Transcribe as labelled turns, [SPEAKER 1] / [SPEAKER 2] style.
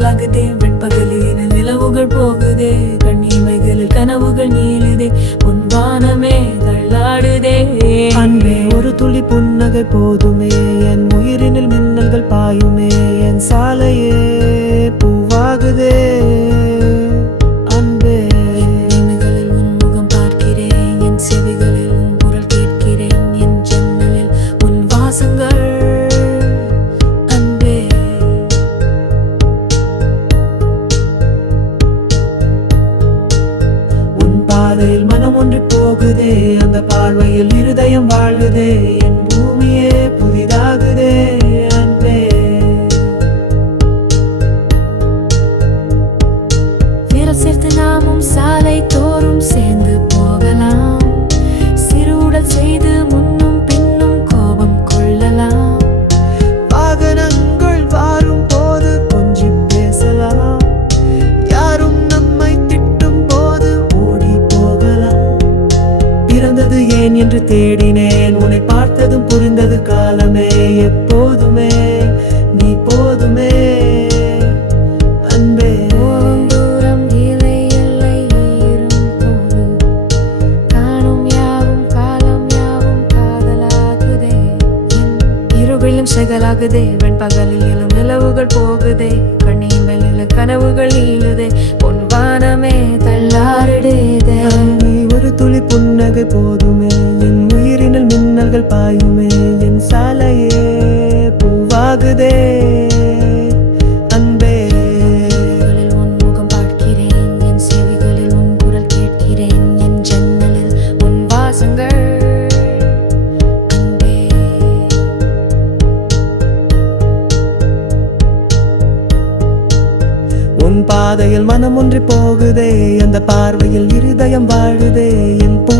[SPEAKER 1] பகலாகுதே வெட்பகலின நிலவுகள் போகுதே. கண்ணிமைகளில் கனவுகள் நீளுதே உன்வானமே தள்ளாடுதே.
[SPEAKER 2] அன்பே ஒரு துளி புன்னகை போதுமே என் உயிரினில் மின்னல்கள் பாயுமே என் சாலையே அந்த பார்வையில் இருதயம் வாழுதே என் பூமியே புதிதாகுதே அன்பே.
[SPEAKER 1] சேர்த்து நாமும்
[SPEAKER 2] சா என்று தேடினேன். உன்னை பார்த்ததும் புரிந்தது காலமே. எப்போதுமே நீ போதுமே. அன்பே.
[SPEAKER 1] போகும் தூரம் இலை எழும் நிலவுகள் போகுதே. கண்ணீர் மேல கனவுகள் ஈழுதே பொன்வானமே வானமே
[SPEAKER 2] பாயுமே என் சாலையே பூவாகுதே. அன்பே.
[SPEAKER 1] உன் முகம் பார்க்கிறேன் என் செவிகளில் உன் குரல் கேட்கிறேன் என் ஜன்னலில் உன் வாசங்கள். அன்பே.
[SPEAKER 2] உன் பாதையில் மனம் ஒன்றி போகுதே அந்த பார்வையில் இருதயம் வாழுதே என் புதிதாகுதே